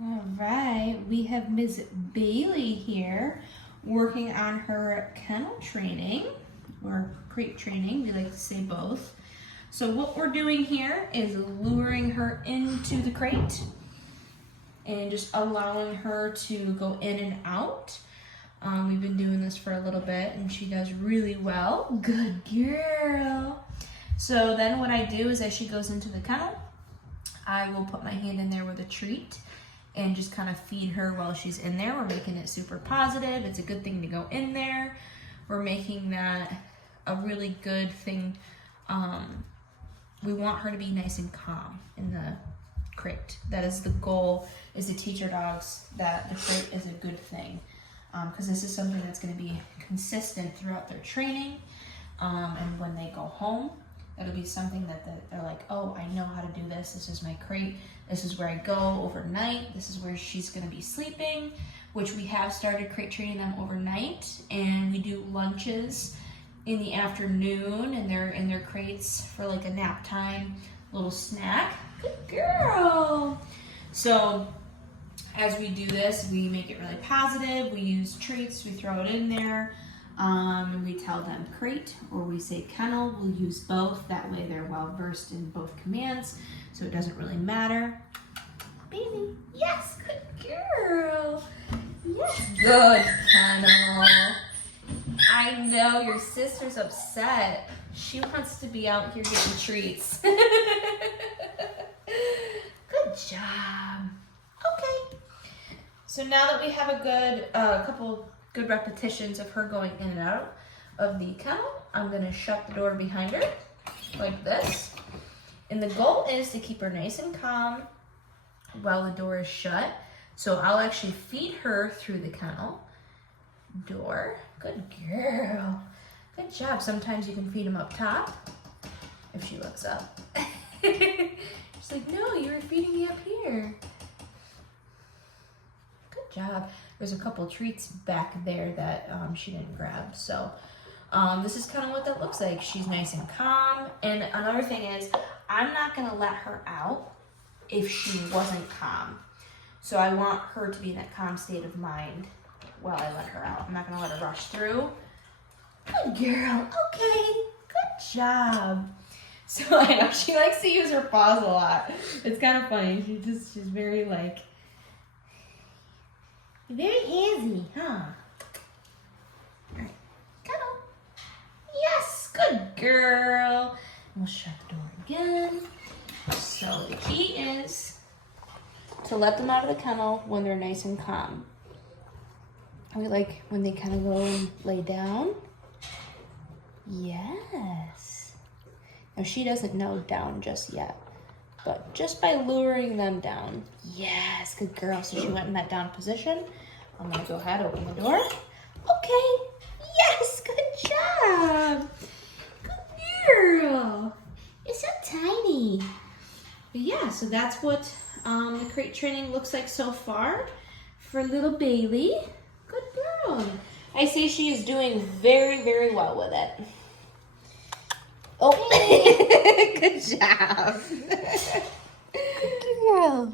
All right, we have Ms. Bailey here working on her kennel training, or crate training, we like to say both. So what we're doing here is luring her into the crate and just allowing her to go in and out. We've been doing this for a little bit and she does really well. Good girl. So then what I do is as she goes into the kennel, I will put my hand in there with a treat and just kind of feed her while she's in there. We're making it super positive. It's a good thing to go in there. We're making that a really good thing. We want her to be nice and calm in the crate. That is the goal, is to teach our dogs that the crate is a good thing. Because this is something that's going to be consistent throughout their training. And when they go home, it'll be something that they're like, oh, I know how to do this. This is my crate. This is where I go overnight. This is where she's going to be sleeping, which we have started crate training them overnight. And we do lunches in the afternoon, and they're in their crates for like a nap time, little snack. Good girl. So as we do this, we make it really positive. We use treats, we throw it in there. We tell them crate or we say kennel. We'll use both. That way they're well versed in both commands, so it doesn't really matter. Baby, yes, good girl. Yes, good kennel. I know your sister's upset. She wants to be out here getting treats. Good job. Okay. So now that we have a good couple good repetitions of her going in and out of the kennel, I'm going to shut the door behind her like this. And the goal is to keep her nice and calm while the door is shut. So I'll actually feed her through the kennel door. Good girl. Good job. Sometimes you can feed them up top if she looks up. She's like, no, you were feeding me up here. Good job. There's a couple treats back there that she didn't grab. So this is kind of what that looks like. She's nice and calm. And another thing is, I'm not going to let her out if she wasn't calm. So I want her to be in that calm state of mind while I let her out. I'm not going to let her rush through. Good girl. Okay. Good job. So I know she likes to use her paws a lot. It's kind of funny. She's very like, very handsy, huh? All right. Cuddle. Yes. Good girl. We'll shut the door again. So the key is to let them out of the kennel when they're nice and calm. We like when they kind of go and lay down. Yes. Now she doesn't know down just yet, but just by luring them down. Yes, good girl. So she went in that down position. I'm gonna go ahead, open the door. Okay. Yes, good job. Good girl. You're so tiny. But yeah, so that's what the crate training looks like so far for little Bailey. Good girl. I see she is doing very, very well with it. Oh, good job. Good girl.